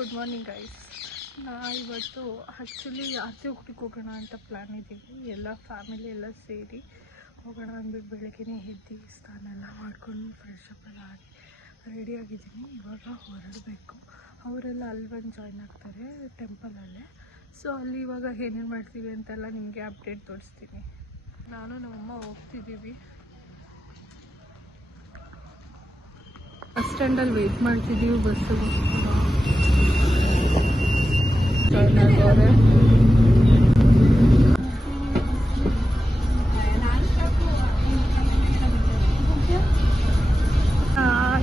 Good morning guys. ಇವತ್ತು actually ಆಚೆಗೆ ಹೋಗೋಣ ಅಂತ ಪ್ಲ್ಯಾನ್ ಇದ್ದೀವಿ. ಎಲ್ಲ ಫ್ಯಾಮಿಲಿ ಎಲ್ಲ ಸೇರಿ ಹೋಗೋಣ ಅಂದ್ಬಿಟ್ಟು ಬೆಳಗ್ಗೆನೇ ಎದ್ದು ಸ್ನಾನ ಎಲ್ಲ ಮಾಡ್ಕೊಂಡು ಫ್ರೆಶ್ ಅಪ್ ಎಲ್ಲ ಆಗಿ ರೆಡಿಯಾಗಿದ್ದೀನಿ. ಇವಾಗ ಹೊರಡಬೇಕು. ಅವರೆಲ್ಲ ಅಲ್ಲಿ ಬಂದು ಜಾಯ್ನ್ ಆಗ್ತಾರೆ ಟೆಂಪಲಲ್ಲೇ. ಸೊ ಅಲ್ಲಿ ಇವಾಗ ಏನೇನು ಮಾಡ್ತೀವಿ ಅಂತೆಲ್ಲ ನಿಮಗೆ ಅಪ್ಡೇಟ್ ತೋರಿಸ್ತೀನಿ. ನಾನು ನಮ್ಮಮ್ಮ ಹೋಗ್ತಿದ್ದೀವಿ. ಬಸ್ ಸ್ಟ್ಯಾಂಡಲ್ಲಿ ವೆಯ್ಟ್ ಮಾಡ್ತಿದ್ದೀವಿ ಬಸ್ಸಿಗೆ.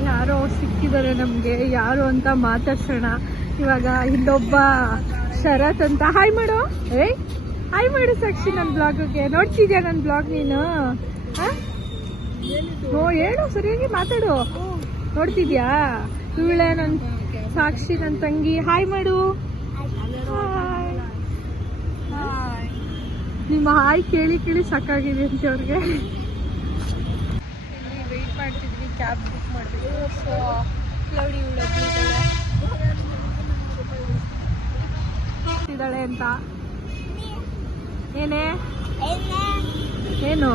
ಯಾರೋ ಸಿಕ್ಕಿದ್ದಾರೆ ನಮಗೆ. ಯಾರು ಅಂತ ಮಾತಾಡ್ಸೋಣ ಇವಾಗ. ಇಲ್ಲೊಬ್ಬ ಶರತ್ ಅಂತ. ಹಾಯ್ ಮಾಡು. ಹಾಯ್ ಮಾಡು ಸಾಕ್ಷಿ. ನನ್ನ ಬ್ಲಾಗ್ಗೆ ನೋಡ್ತಿದ್ಯಾ? ನನ್ನ ಬ್ಲಾಗ್ ನೀನು ಹೇಳು, ಸರಿಯಾಗಿ ಮಾತಾಡು. ನೋಡ್ತಿದ್ಯಾ? ಇವಳೆ ನನ್ನ ಸಾಕ್ಷಿ, ನನ್ನ ತಂಗಿ. ಹಾಯ್ ಮಾಡು. ನಿಮ್ಮ ಹಾಯ್ ಕೇಳಿ ಕೇಳಿ ಸಾಕಾಗಿದೆ ಅಂತ ಅವ್ರಿಗೆ. ಇಲ್ಲಿ ವೆಯ್ಟ್ ಮಾಡ್ತಿದ್ವಿ, ಕ್ಯಾಬ್ ಬುಕ್ ಮಾಡಿದ್ವಿ. ಸೊ ಕ್ಲೌಡಿ ಇದ್ದಾಳೆ ಅಂತ. ಏನೇ ಏನು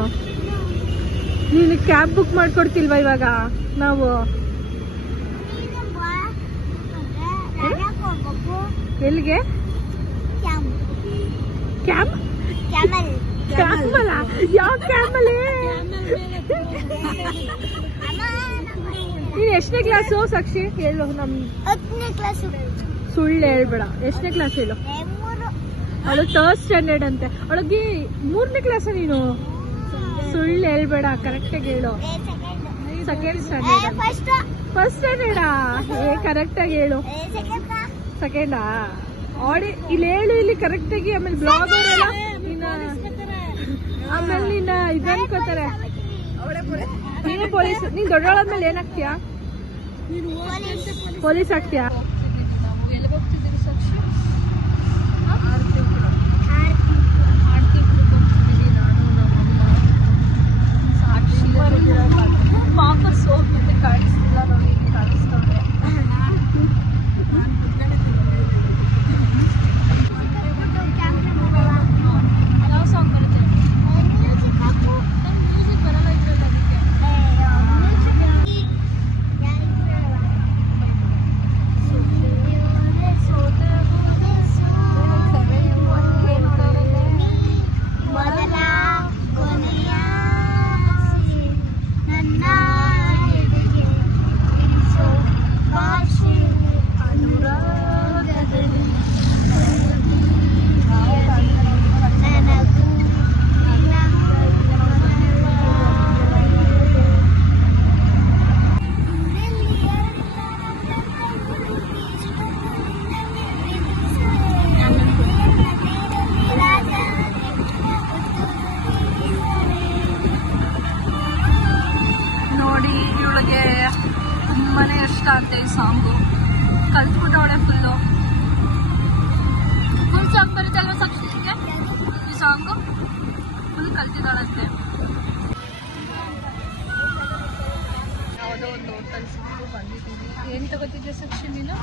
ನೀನು ಕ್ಯಾಬ್ ಬುಕ್ ಮಾಡ್ಕೊಡ್ತಿಲ್ವಾ ಇವಾಗ? ನಾವು ಎಲ್ಲಿಗೆ? ಕ್ಯಾಬ್ ಕ್ಯಾಮಲ? ಯಾವ ಕ್ಯಾಮಲೇ? ನೀನು ಎಷ್ಟನೇ ಕ್ಲಾಸು ಸಾಕ್ಷಿ? ಹೇಳು. ನಮ್ಮ 10ನೇ ಕ್ಲಾಸು. ಸುಳ್ಳು ಹೇಳ್ಬೇಡ. ಎಷ್ಟನೇ ಕ್ಲಾಸ್ ಹೇಳು? ಅವಳು 3rd ಸ್ಟ್ಯಾಂಡರ್ಡ್ ಅಂತೆ. ಅವಳಿಗೆ 3ನೇ ಕ್ಲಾಸ ನೀನು? ಸುಳ್ಳು ಹೇಳ್ಬೇಡ, ಕರೆಕ್ಟಾಗಿ ಹೇಳು. 2nd standard. ಫಸ್ಟ್ ಸ್ಟ್ಯಾಂಡರ್ಡಾ? ಕರೆಕ್ಟಾಗಿ ಹೇಳು. ಸೆಕೆಂಡಾ? ಇಲ್ಲಿ ಹೇಳು, ಇಲ್ಲಿ ಕರೆಕ್ಟಾಗಿ. ಆಮೇಲೆ ಬ್ಲಾಗ್ ಅವರೆಲ್ಲ ಆಮೇಲೆ ನಿನ್ನ ಇದು ಅನ್ಕೋತಾರೆ. ನೀನು ಪೊಲೀಸ್. ನೀನು ದೊಡ್ಡವಳಾದ್ಮೇಲೆ ಏನಾಗ್ತೀಯಾ? ಪೊಲೀಸ್ ಆಗ್ತೀಯಾ? ವಾಪಸ್ ಹೋಗ್ಬಿಟ್ಟು ಕಾಣಿಸ್ತಿಲ್ಲ ನೋಡಿ. ಕಾಣಿಸ್ತವ್ರೆ. ಯಾವ ಸಾಂಗ್ ಬರುತ್ತೆ? ಮ್ಯೂಸಿಕ್ ಬರಲ್ಲ ಇದ್ರಲ್ಲಿ. ನೋಡಿ, ಇವಳಿಗೆ ತುಂಬಾನೇ ಇಷ್ಟ ಅಂತೆ ಈ ಸಾಂಗು. ಕಲ್ತ್ಬಿಟ್ಟವಳೆ ಫುಲ್ ಸಾಂಗ್ ಬರುತ್ತೆ ಅಲ್ವಾ ಸಾಕ್ಷಿಗೆ? ಈ ಸಾಂಗು ಫುಲ್ ಕಲ್ತಿದ್ದಾಳಂತೆ. ಯಾವುದೋ ಒಂದು ಹೋಟೆಲ್ ಸಿಕ್ಕು ಬಂದಿದ್ದೀವಿ. ಏನು ತಗೋತಿದ್ದೆ ಸಾಕ್ಷಿ ನೀನು?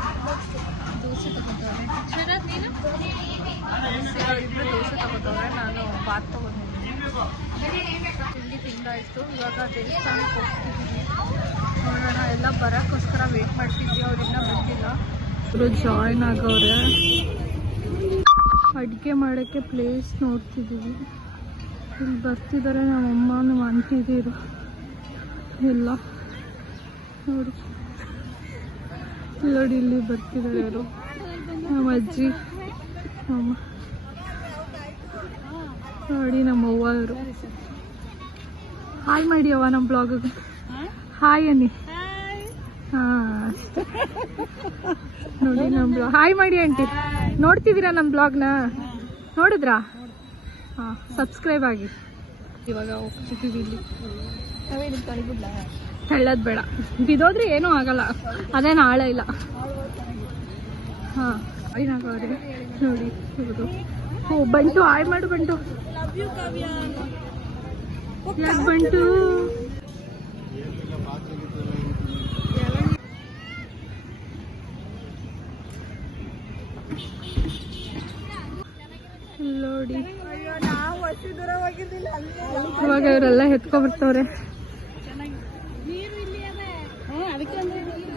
ದೋಸೆ ತಗೋತವ್ರೆ. ಶರತ್ ನೀನು? ಇಬ್ಬರು ದೋಸೆ ತಗೋತವ್ರೆ. ನಾನು ಬಾತ್ ತಗೊಂಡಿದ್ದೀನಿ. ತಿಂಡಿ ತಿಂದಾಯಿತು. ಇವಾಗ ದೇವಸ್ಥಾನಕ್ಕೆ ಹೋಗ್ತಿದ್ದೀನಿ. ನೋಡೋಣ. ಎಲ್ಲ ಬರೋಕ್ಕೋಸ್ಕರ ವೆಯ್ಟ್ ಮಾಡ್ತಿದ್ವಿ. ಅವ್ರಿನ್ನ ಬಂದಿಲ್ಲ. ಇವರು ಜಾಯ್ನ್ ಆಗವ್ರೆ. ಅಡುಗೆ ಮಾಡೋಕ್ಕೆ ಪ್ಲೇಸ್ ನೋಡ್ತಿದ್ದೀವಿ. ಇಲ್ಲಿ ಬರ್ತಿದ್ದಾರೆ ನಮ್ಮಮ್ಮ, ನಮ್ಮ ಅಂಟಿದ್ದೀರು ಎಲ್ಲ. ನೋಡಿ ನೋಡಿ, ಇಲ್ಲಿ ಬರ್ತಿದ್ದಾರೆ ಅವರು. ನಮ್ಮ ಅಜ್ಜಿ, ಅಮ್ಮ ನೋಡಿ, ನಮ್ಮ ಅವ್ವ ಅವರು. ಹಾಯ್ ಮಾಡಿ ಅವ್ವ ನಮ್ಮ ಬ್ಲಾಗಿಗೆ. ಹಾಯ್ ಅನ್ನಿ. ಹಾಂ ನೋಡಿ ನಮ್ಮ ಬ್ಲಾಗ್. ಹಾಯ್ ಮಾಡಿ ಆಂಟಿ. ನೋಡ್ತಿದ್ದೀರಾ ನಮ್ಮ ಬ್ಲಾಗ್ನ? ನೋಡಿದ್ರಾ? ಹಾಂ, ಸಬ್ಸ್ಕ್ರೈಬ್ ಆಗಿ. ಇವಾಗ ಹೋಗ್ತಿದ್ದೀವಿ. ಇಲ್ಲಿ ಹೇಳೋದು ಬೇಡ, ಬಿದ್ದೋದ್ರೆ ಏನೂ ಆಗಲ್ಲ. ಅದೇನು ಆಳ ಇಲ್ಲ. ಹಾಂ, ಏನಾಗವ್ರೆ ನೋಡಿ ಇವರು. ಓ ಬಂಟು, ಹಾಯ್ ಮಾಡು ಬಂಟು. ಯಾಕೆ ಬಂಟು? ನೋಡಿ ಇವಾಗ ಇವರೆಲ್ಲ ಎತ್ಕೊಬರ್ತವ್ರೆ.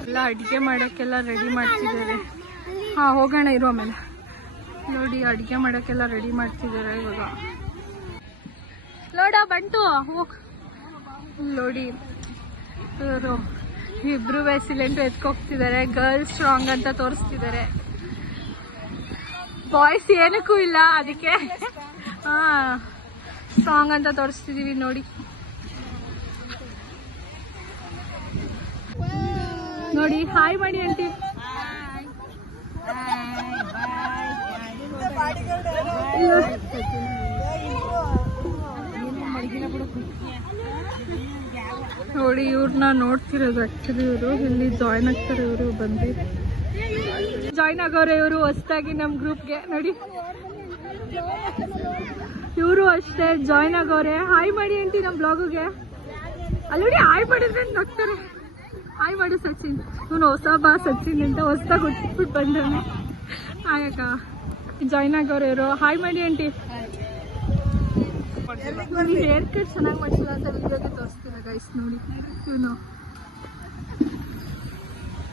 ಎಲ್ಲ ಅಡುಗೆ ಮಾಡೋಕ್ಕೆಲ್ಲ ರೆಡಿ ಮಾಡ್ತಿದ್ದಾರೆ. ಹಾಂ ಹೋಗೋಣ ಇರೋ ಆಮೇಲೆ. ನೋಡಿ ಅಡುಗೆ ಮಾಡೋಕ್ಕೆಲ್ಲ ರೆಡಿ ಮಾಡ್ತಿದ್ದಾರೆ ಇವಾಗ. ನೋಡ ಬಂಟು ಹೋಗ್. ನೋಡಿ ಇವರು ಇಬ್ರು ಸಿಲಿಂಡ್ರ್ ಎತ್ಕೋಗ್ತಿದ್ದಾರೆ. ಗರ್ಲ್ಸ್ ಸ್ಟ್ರಾಂಗ್ ಅಂತ ತೋರಿಸ್ತಿದ್ದಾರೆ. ಬಾಯ್ಸ್ ಏನಕ್ಕೂ ಇಲ್ಲ, ಅದಕ್ಕೆ ಸ್ಟ್ರಾಂಗ್ ಅಂತ ತೋರಿಸ್ತಿದೀವಿ. ನೋಡಿ ನೋಡಿ ಹಾಯ್ ಮಾಡಿ ಆಂಟಿ. ನೋಡಿ ಇವ್ರನ್ನ ನೋಡ್ತಿರೋದು. ಆಕ್ಚುಲಿ ಇವರು ಇಲ್ಲಿ ಜಾಯ್ನ್ ಆಗ್ತಾರೆ. ಇವರು ಬಂದು ಜಾಯ್ನ್ ಆಗೋರೆ. ಇವರು ಹೊಸದಾಗಿ ನಮ್ಮ ಗ್ರೂಪ್ಗೆ. ನೋಡಿ ಇವರು ಅಷ್ಟೇ ಜಾಯ್ನ್ ಆಗೋರೆ. ಹಾಯ್ ಮಾಡಿ ಆಂಟಿ ನಮ್ಮ ಬ್ಲಾಗುಗೆ. ಅಲ್ಲಿ ನೋಡಿ ಹಾಯ್ ಮಾಡಿದ್ರೆ ನಗ್ತಾರೆ. ಹಾಯ್ ಮಾಡು ಸಚಿನ್. ಇವನು ಹೊಸ ಬಾ ಸಚಿನ್ ಅಂತ ಹೊಸದಾಗಿ ಹುಟ್ಬಿಟ್ಟು ಬಂದಾನೆ. ಹಾಯಕ್ಕ ಜಾಯ್ನ್ ಆಗೋರು ಇವರು. ಹಾಯ್ ಮಾಡಿ ಆಂಟಿ. ಹೇರ್ ಕಟ್ ಚೆನ್ನಾಗಿ ಮಾಡಿಸಿಲ್ಲ ಅಂತ ವಿಡಿಯೋಗೆ ತೋರಿಸ್ತಿಲ್ಲ ಗೈಸ್. ನೋಡಿ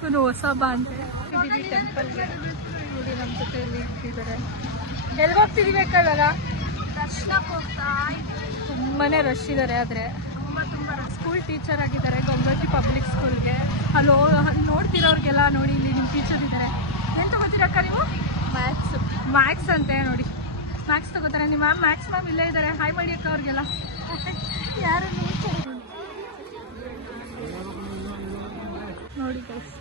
ಇವನು ಹೊಸ ಬಾ ಅಂತ ಇದ್ದೀವಿ ಟೆಂಪಲ್ಗೆ. ನೋಡಿ ನಮ್ಮ ಜೊತೆಯಲ್ಲಿ ಇಟ್ಟಿದ್ದಾರೆ. ಎಲ್ಗೋಗ್ತಿದ್ದೀವಿ ಅಕ್ಕಲ್ಲ ದರ್ಶನಕ್ಕೆ ಹೋಗ್ತಾ. ತುಂಬಾ ರಶ್ ಇದ್ದಾರೆ. ಆದರೆ ತುಂಬ ಸ್ಕೂಲ್ ಟೀಚರ್ ಆಗಿದ್ದಾರೆ ಗಂಗೋತ್ರಿ ಪಬ್ಲಿಕ್ ಸ್ಕೂಲ್ಗೆ. ಅಲ್ಲಿ ನೋಡ್ತಿರೋರಿಗೆಲ್ಲ ನೋಡಿ ಇಲ್ಲಿ ನಿಮ್ಮ ಟೀಚರ್ ಇದ್ದಾರೆ. ಏನು ತಗೋತೀರಕ್ಕ ನೀವು? ಮ್ಯಾಥ್ಸ್ ಅಂತೆ. ನೋಡಿ ಮ್ಯಾಥ್ಸ್ ತಗೋತಾರೆ. ನಿಮ್ಮ ಮ್ಯಾಥ್ಸ್ ಮ್ಯಾಮ್ ಇಲ್ಲೇ ಇದ್ದಾರೆ. ಹಾಯ್ ಮಾಡಿ ಅಕ್ಕ ಅವ್ರಿಗೆಲ್ಲ. ಯಾರು ನೋಡಿ ಗೈಸ್.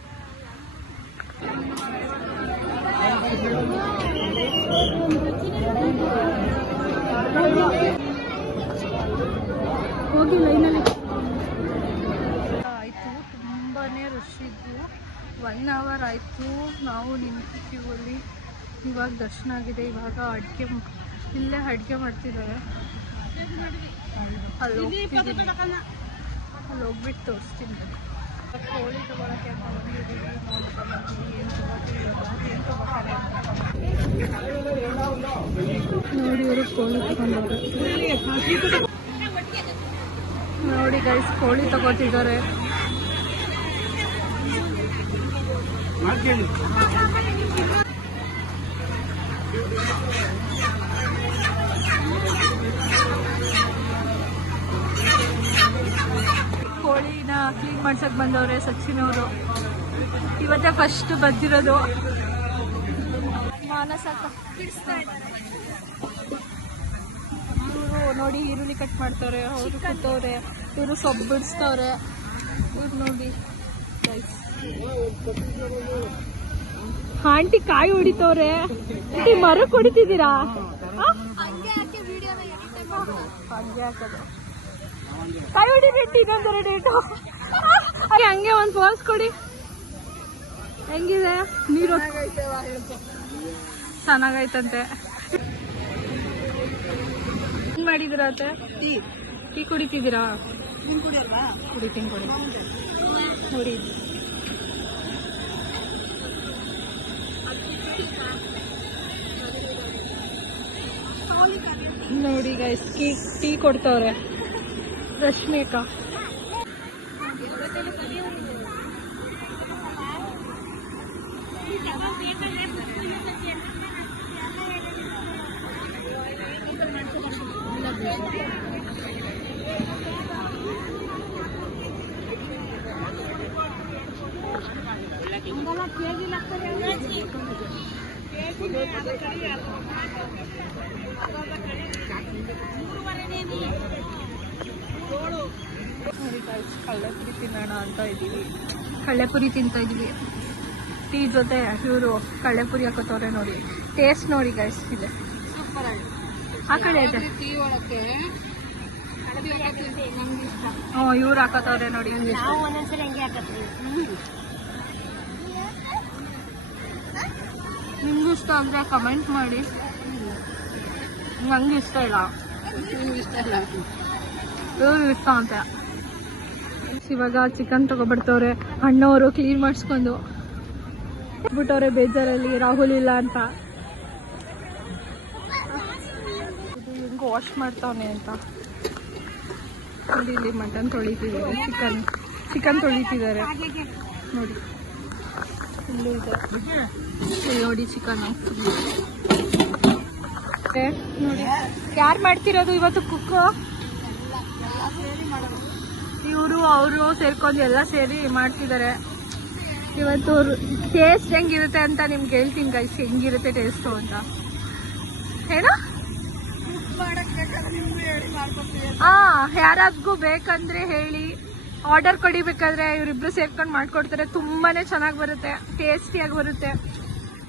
ಹೋಗಿ ಲೈನಲ್ಲಿ ಆಯಿತು. ತುಂಬಾ ರಶ್ ಇದ್ದು 1 hour ಆಯಿತು ನಾವು ನಿಂತಿದ್ದೀವಲ್ಲಿ. ಇವಾಗ ದರ್ಶನ ಆಗಿದೆ. ಇವಾಗ ಇಲ್ಲೇ ಅಡುಗೆ ಮಾಡ್ತಿದ್ದಾರೆ. ಅಲ್ಲಿ ಹೋಗ್ಬಿಟ್ಟು ತೋರಿಸ್ತೀನಿ. ಕೋಳಿ ತಗೊಳಕ್ಕೆ ಅಂತ ಬಂದಿದ್ದೀವಿ. ನೋಡಿ ಇವರು ಕೋಳಿ ತಗೊಂಡವ್ರೆ. ನೋಡಿ ಗೈಸ್ ಕೋಳಿ ತಗೋತಿದ್ದಾರೆ. ಕೋಳಿನ ಕ್ಲೀನ್ ಮಾಡ್ಸಕ್ ಬಂದವ್ರೆ ಸಚಿನ್ ಅವರು. ಇವತ್ತೇ ಫಸ್ಟ್ ಬಂದಿರೋದು. ಮಾನಸ ಇವರು ನೋಡಿ ಈರುಳ್ಳಿ ಕಟ್ ಮಾಡ್ತವ್ರೆ. ಅವರು ಕೂತವ್ರೆ. ಇವರು ಸೊಪ್ಪು ಬಿಡಿಸ್ತವ್ರೆ. ಇವ್ರು ನೋಡಿ ಆಂಟಿ ಕಾಯಿ ಹೊಡಿತವ್ರೆ. ಆಂಟಿ ಮರಕ್ಕೆ ಹೊಡಿತಿದ್ದೀರಾ? ಹಂಗೆ ಹಾಕೋದು ಕಾಯಿ ಹೊಡಿರಿ ಆಂಟಿ. ಇನ್ನೊಂದರ ಡೇಟು ಹಂಗೆ ಒಂದು ಪೋಸ್ ಕೊಡಿ. ಹೆಂಗಿದೆ ನೀರು? ಚೆನ್ನಾಗೈತಂತೆ. ಏನ್ ಮಾಡಿದಿರ ಅತ್ತೆ? ಟೀ ಕುಡಿತಿದ್ದೀರಾ? ಕುಡಿತೀನಿ ಕೊಡಿ. ನೋಡಿ ನೋಡಿ ಗೈಸ್ ಟೀ ಕೊಡ್ತವ್ರೆ ರಶ್ಮಿ ಅಕ್ಕ. ಕಳ್ಳೆಪುರಿ ತಿನ್ನೋಣ ಅಂತ ಇದ್ದೀವಿ. ಕಳ್ಳೆಪುರಿ ತಿಂತಾ ಇದೀವಿ. ಟೀ ಜೊತೆ ಇವರು ಕಳ್ಳೆಪುರಿ ಹಾಕೋತವ್ರೆ. ನೋಡಿ ಟೇಸ್ಟ್ ನೋಡಿ ಗೈಸ್. ಇದೆ ಆ ಕಡೆ ಇದೆ. ಇವ್ರು ಹಾಕೋತವ್ರೆ ನೋಡಿ. ನಿಮ್ಗೂ ಇಷ್ಟ ಅಂದ್ರೆ ಕಮೆಂಟ್ ಮಾಡಿ. ನಂಗೆ ಇಷ್ಟ ಇಲ್ಲ. ಇವ್ರು ಇಷ್ಟ ಅಂತ. ಇವಾಗ ಚಿಕನ್ ತಗೊಬಿಡ್ತವ್ರೆ. ಅಣ್ಣವರು ಕ್ಲೀನ್ ಮಾಡಿಸ್ಕೊಂಡು ಬಿಟ್ಟವ್ರೆ ಬೇಜಾರಲ್ಲಿ ರಾಹುಲ್ ಇಲ್ಲ ಅಂತ. ವಾಶ್ ಮಾಡ್ತಾವನೆ ಅಂತ. ನೋಡಿ ಇಲ್ಲಿ ಮಟನ್ ತೊಳಿತಿದ್ದಾರೆ, ಚಿಕನ್ ತೊಳಿತಿದ್ದಾರೆ ನೋಡಿ. ಇಲ್ಲೂ ಇದೆ ಇಲ್ಲಿ ನೋಡಿ ಚಿಕನ್ ನೋಡಿ. ಯಾರು ಮಾಡ್ತಿರೋದು ಇವತ್ತು ಕುಕ್ಕು? ಇವರು ಅವರು ಸೇರ್ಕೊಂಡು ಎಲ್ಲ ಸೇರಿ ಮಾಡ್ತಿದ್ದಾರೆ ಇವತ್ತು. ಟೇಸ್ಟ್ ಹೆಂಗಿರುತ್ತೆ ಅಂತ ನಿಮ್ಗೆ ಹೇಳ್ತೀನಿ ಗೈಸ್, ಹೆಂಗಿರುತ್ತೆ ಟೇಸ್ಟು ಅಂತ ಹೇಳ. ಯಾರಾದ್ಗೂ ಬೇಕಂದ್ರೆ ಹೇಳಿ, ಆರ್ಡರ್ ಕೊಡಿಬೇಕಾದ್ರೆ ಇವರಿಬ್ರು ಸೇರ್ಕೊಂಡು ಮಾಡ್ಕೊಡ್ತಾರೆ. ತುಂಬಾನೇ ಚೆನ್ನಾಗಿ ಬರುತ್ತೆ, ಟೇಸ್ಟಿಯಾಗಿ ಬರುತ್ತೆ.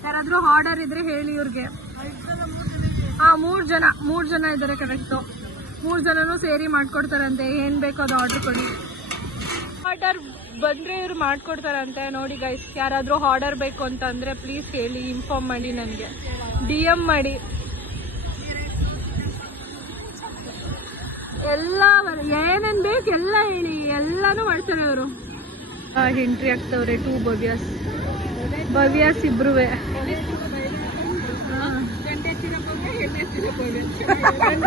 ಯಾರಾದ್ರೂ ಆರ್ಡರ್ ಇದ್ರೆ ಹೇಳಿ ಇವ್ರಿಗೆ. ಮೂರ್ ಜನ ಇದ್ದಾರೆ ಕರೆಕ್ಟು. 3 ಜನನು ಸೇರಿ ಮಾಡ್ಕೊಡ್ತಾರಂತೆ. ಏನ್ ಬೇಕೋ ಅದು ಆರ್ಡರ್ ಕೊಡಿ. ಆರ್ಡರ್ ಬಂದ್ರೆ ಇವ್ರು ಮಾಡ್ಕೊಡ್ತಾರಂತೆ ನೋಡಿ ಗೈಸ್. ಯಾರಾದ್ರೂ ಆರ್ಡರ್ ಬೇಕು ಅಂತಂದ್ರೆ ಪ್ಲೀಸ್ ಹೇಳಿ, ಇನ್ಫಾರ್ಮ್ ಮಾಡಿ, ನನಗೆ DM ಮಾಡಿ. ಎಲ್ಲ ಏನೇನ್ ಬೇಕು ಎಲ್ಲ ಹೇಳಿ, ಎಲ್ಲಾನು ಮಾಡ್ತಾರೆ ಅವರು. ಎಂಟ್ರಿ ಆಗ್ತವ್ರೆ 2 ಭವ್ಯಾಸ್ ಇಬ್ರುವೆ.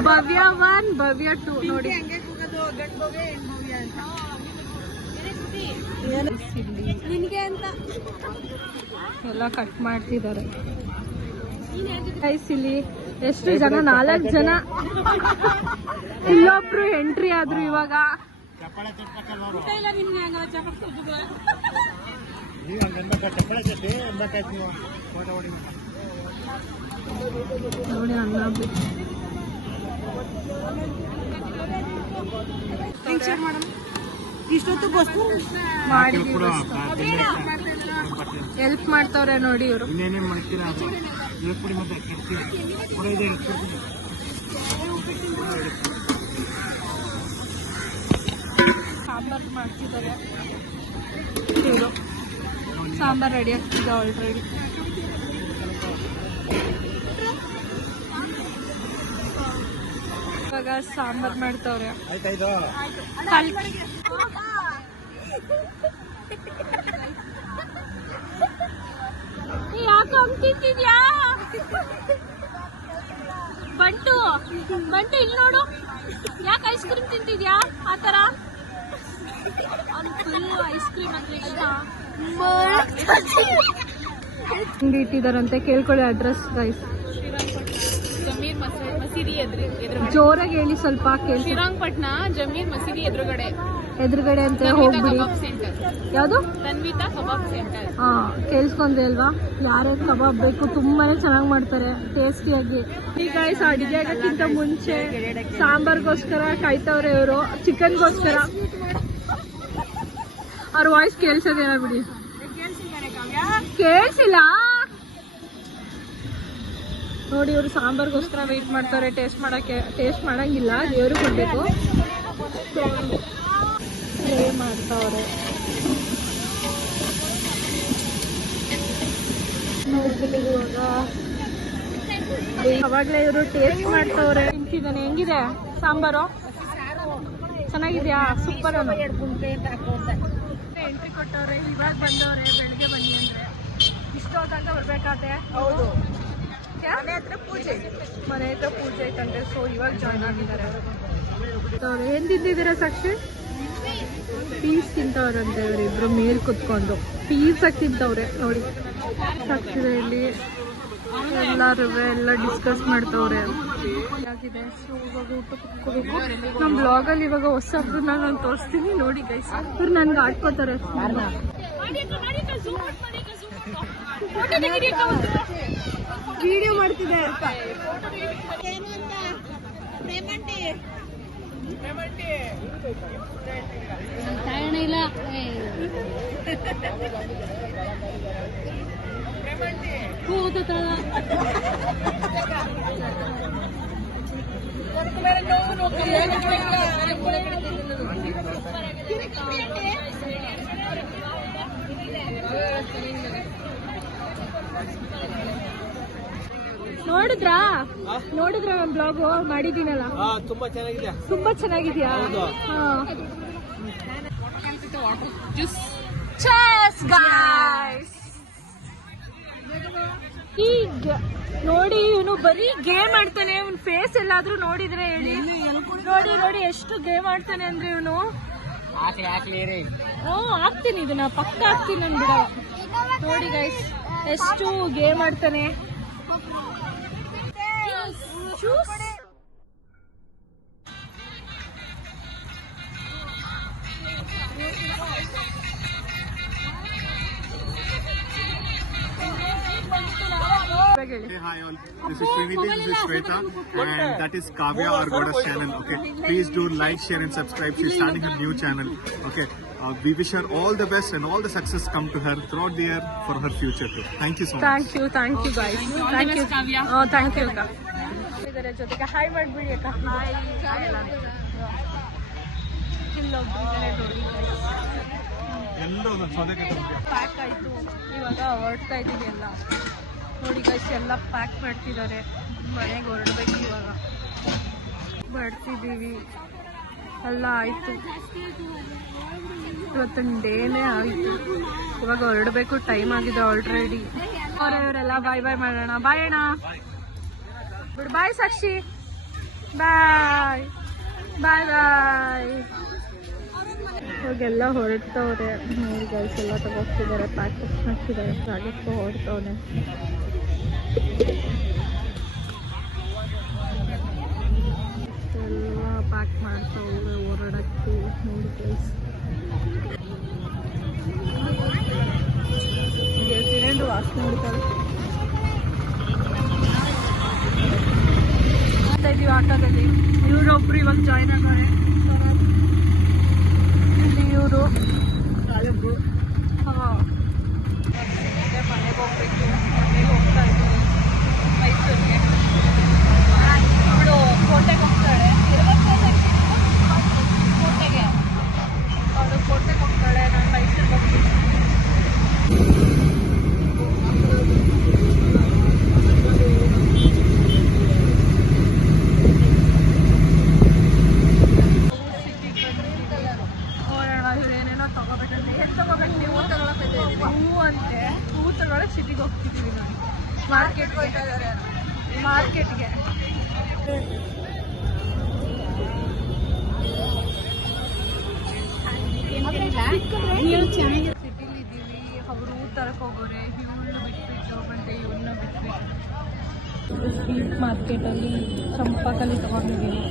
ಭವ್ಯ 1 ಭವ್ಯ 2 ನೋಡಿ. ಎಲ್ಲ ಕಟ್ ಮಾಡ್ತಿದ್ದಾರೆ ಗೈಸ್. ಇಲ್ಲಿ ಎಷ್ಟು ಜನ? 4 ಜನ. ಇಲ್ಲೊಬ್ರು ಎಂಟ್ರಿ ಆದ್ರು ಇವಾಗ. ನೋಡಿ ಅನ್ನ ಇಷ್ಟೊತ್ತು ಹೆಲ್ಪ್ ಮಾಡ್ತವ್ರೆ ನೋಡಿ ಇವರು. ಸಾಂಬಾರ್ ಮಾಡ್ತಿದ್ದಾರೆ ಇವರು. ಸಾಂಬಾರ್ ರೆಡಿ ಆಗ್ತಿದೆ ಆಲ್ರೆಡಿ. ಇವಾಗ ಸಾಂಬಾರ್ ಮಾಡ್ತವ್ರೆ. ಯಾಕೆ ತಿಂತಿದ್ಯಾ ಬಂಟು? ಇಲ್ಲಿ ನೋಡು, ಯಾಕೆ ಐಸ್ ಕ್ರೀಮ್ ತಿಂತಿದ್ಯಾ ಆತರ? ಐಸ್ ಕ್ರೀಮ್ ಅಂದ್ರೆ ಇಷ್ಟ. ಹಿಂಗೆ ಇಟ್ಟಿದಾರಂತೆ, ಕೇಳ್ಕೊಳ್ಳಿ ಅಡ್ರೆಸ್ ಗೈಸ್. ಜಮೀರ್ ಮಸೀದಿ ಜೋರಾಗಿ ಹೇಳಿ ಸ್ವಲ್ಪ. ಶ್ರೀರಂಗಪಟ್ಟಣ ಜಮೀರ್ ಮಸೀದಿ ಎದುರುಗಡೆ ಅಂತ ಹೋಗ್ಬಿಡಿ. ಯಾವುದು? ತನ್ವಿತಾ ಕಬಾಬ್ ಸೆಂಟರ್. ಕೇಳಿಸ್ಕೊಂಡೆ ಅಲ್ವಾ? ಯಾರ್ಯಾರು ಕಬಾಬ್ ಬೇಕು, ತುಂಬಾನೇ ಚೆನ್ನಾಗಿ ಮಾಡ್ತಾರೆ, ಟೇಸ್ಟಿಯಾಗಿ. ಈಗ ಅಡಿಗೆ ಆಗೋಕ್ಕಿಂತ ಮುಂಚೆ ಸಾಂಬಾರ್ಗೋಸ್ಕರ ಕಾಯ್ತವ್ರೆ ಇವರು, ಚಿಕನ್ಗೋಸ್ಕರ. ಅವ್ರ ವಾಯ್ಸ್ ಕೇಳಿಸೋದೇನ ಬಿಡಿ, ಕೇಳಿಸಿಲ್ಲ ನೋಡಿ. ಇವರು ಸಾಂಬಾರ್ಗೋಸ್ಕರ ವೆಯ್ಟ್ ಮಾಡ್ತಾರೆ. ಟೇಸ್ಟ್ ಮಾಡಂಗಿಲ್ಲ, ದೇವ್ರಿಗೆ ಕೊಡ್ಬೇಕು. ಫ್ರೈ ಮಾಡ್ತಾವ್ರೆ ಅವಾಗಲೇ ಇವರು ಟೇಸ್ಟ್ ಮಾಡ್ತವ್ರೆ. ತಿಂತಿದ್ದಾನೆ. ಹೆಂಗಿದೆ ಸಾಂಬಾರು? ಚೆನ್ನಾಗಿದ್ಯಾ? ಸೂಪರ್. ಎಂಟ್ರಿ ಕೊಟ್ಟವ್ರೆ, ಇವಾಗ ಬಂದವ್ರೆ. ಬೆಳಿಗ್ಗೆ ಬನ್ನಿ ಅಂದ್ರೆ ಇಷ್ಟೊತ್ತಂತ ಬರ್ಬೇಕಾದ್ರೆ. ಹೌದು, ಮನೆ ಹತ್ರ ಪೂಜೆ ಐತಂದ್ರೆ, ಸೊ ಇವಾಗ ಜಾಯ್ನ್ ಆಗಿದ್ದಾರೆ. ಏನ್ ತಿಂತಿದ್ದೀರಾ ಸಾಕ್ಷಿ? ಪೀಸ್ ತಿಂತವ್ರಂತೆ ಇವರಿಬ್ರು ಮೇಲ್ ಕುತ್ಕೊಂಡು. ಪೀಸ್ ಆಗಿ ತಿಂತವ್ರೆ ನೋಡಿ. ಸಾಕ್ಷಿದೆ ಇಲ್ಲಿ ಎಲ್ಲರೂ ಎಲ್ಲ ಡಿಸ್ಕಸ್ ಮಾಡ್ತವ್ರೆ. ಆಗಿದೆ. ಸೊ ಇವಾಗ ಊಟ ಕುತ್ಕೋಬೇಕು. ನಮ್ಮ ಬ್ಲಾಗಲ್ಲಿ ಇವಾಗ ಹೊಸಬ್ರನ್ನ ನಾನು ತೋರಿಸ್ತೀನಿ ನೋಡಿ ಗೈಸ್. ಇವ್ರು ನನ್ಗೆ ಆಡ್ಕೋತಾರೆ. ವಿಡಿಯೋ ಮಾಡ್ತಿದೆ. ಇಲ್ಲ ನೋಡಿದ್ರ ನಮ್ ಬ್ಲಾಗ್ ಮಾಡಿದೀನಲ್ಲ, ತುಂಬಾ ಚೆನ್ನಾಗಿದ್ಯಾ? Cheers guys! ಈಗ ನೋಡಿ ಇವನು ಬರೀ ಗೇಮ್ ಆಡ್ತಾನೆ. ಇವನ್ ಫೇಸ್ ಎಲ್ಲಾದ್ರೂ ನೋಡಿದ್ರೆ ಹೇಳಿ. ನೋಡಿ ನೋಡಿ ಎಷ್ಟು ಗೇಮ್ ಆಡ್ತಾನೆ ಅಂದ್ರೆ ಇವನು. ಹಾಕ್ತೀನಿ ಇದನ್ನ ಪಕ್ಕ ಹಾಕ್ತೀನಿ ನನ್ ಬಿಡ. ನೋಡಿ ಗೈಸ್ ಎಷ್ಟು ಗೇಮ್ ಆಡ್ತಾನೆ. Hey, hi all. This is Srinidhi, this is Shweta, and that is Kavya Argoda's channel. Okay, please do like, share, and subscribe. She's starting a new channel. Okay, we wish her all the best and all the success come to her throughout the year for her future too. Thank you so much. Thank you guys. Thank you. Oh, thank you ಅಕ್ಕ. ಇದರ ಜೊತೆಗೆ hi ಮಾಡ್ಬಿಡಿ ಅಕ್ಕ. Hi ಇಲ್ಲೊಬ್ರು ನೋಡಿ pack ಆಯ್ತು. ಇವಾಗ ಹೊರಡ್ತಾ ಇದೀವಿ ಎಲ್ಲ. ನೋಡಿ ಗೈಸ್ ಎಲ್ಲ ಪ್ಯಾಕ್ ಮಾಡ್ತಿದ್ದಾರೆ. ಮನೆಗೆ ಹೊರಡ್ಬೇಕು ಇವಾಗ. ಬರ್ತಿದ್ದೀವಿ ಎಲ್ಲ ಆಯ್ತು. ಇವತ್ತೊಂದು ಡೇನೇ ಆಯಿತು. ಇವಾಗ ಹೊರಡಬೇಕು. ಟೈಮ್ ಆಗಿದೆ ಆಲ್ರೆಡಿ. ಅವರೆಲ್ಲ ಬಾಯ್ ಬಾಯ್ ಮಾಡೋಣ. ಬಾಯ್ ಅಣ್ಣ. ಬಾಯ್ ಸಾಕ್ಷಿ. ಬಾಯ್ ಬಾಯ್ ಬಾಯ್. ಇವಾಗೆಲ್ಲ ಹೊರಡ್ತವ್ರೆ. ನೋಡಿ ಗೈಸ್ ಎಲ್ಲ ತಗೋಗ್ತಿದ್ದಾರೆ. ಪ್ಯಾಕ್ ಹಾಕ್ತಿದ್ದಾರೆ. ಪ್ರಾಜೆಕ್ಟ್ ಹೊರಡ್ತವ್ರೆ. ಎಲ್ಲ ಪ್ಯಾಕ್ ಮಾಡ್ತವ್ರೆ ಹೊರಡಕ್ಕೆ. ನೋಡಿ ಗೈಸ್ ಸಿಲಿಂಡರ್ ವಾಸನೆ ಹೊಡಿತಾರೆ. ಇದೀವಿ ಆಟೋದಲ್ಲಿ. ಇವರೊಬ್ರು ಇವಾಗ ಜಾಯ್ನ್ ಆಗೋರೆ. ಇಲ್ಲಿ ಇವರು ಮನೆಗೆ ಹೋಗ್ಬೇಕು. ಮನೆಗೆ ಹೋಗ್ತಾ ಇದ್ದೀವಿ ಮೈಸೂರಿಗೆ. ಇವಳು ಕೋಟೆಗೆ ಹೋಗ್ತಾಳೆ. ಕೋಟೆಗೆ ಅವಳು ಕೋಟೆಗೆ ಹೋಗ್ತಾಳೆ. ನಾನು ಮೈಸೂರಿಗೆ ಹೋಗ್ತೀನಿ. ಹೂ ತಗೊಳಕ್ ಸಿಟಿಗೆ ಹೋಗ್ತಿದ್ದೀವಿ ನಾವು. ಮಾರ್ಕೆಟ್ಗೆ ಸಿಟಿಲಿ ಇದ್ದೀವಿ. ಅವರು ಹೂ ತರಕ್ ಹೋಗೋರೆ. ಇವಳನ್ನ ಬಿಟ್ಬಿಟ್ಟು ಮತ್ತೆ ಇವನ್ನ ಬಿಟ್ಬಿಟ್ಟು ಸ್ವೀಟ್ ಮಾರ್ಕೆಟಲ್ಲಿ ಚಂಪಾಕಲ್ಲಿ ತಗೊಂಡಿದ್ದೀವಿ.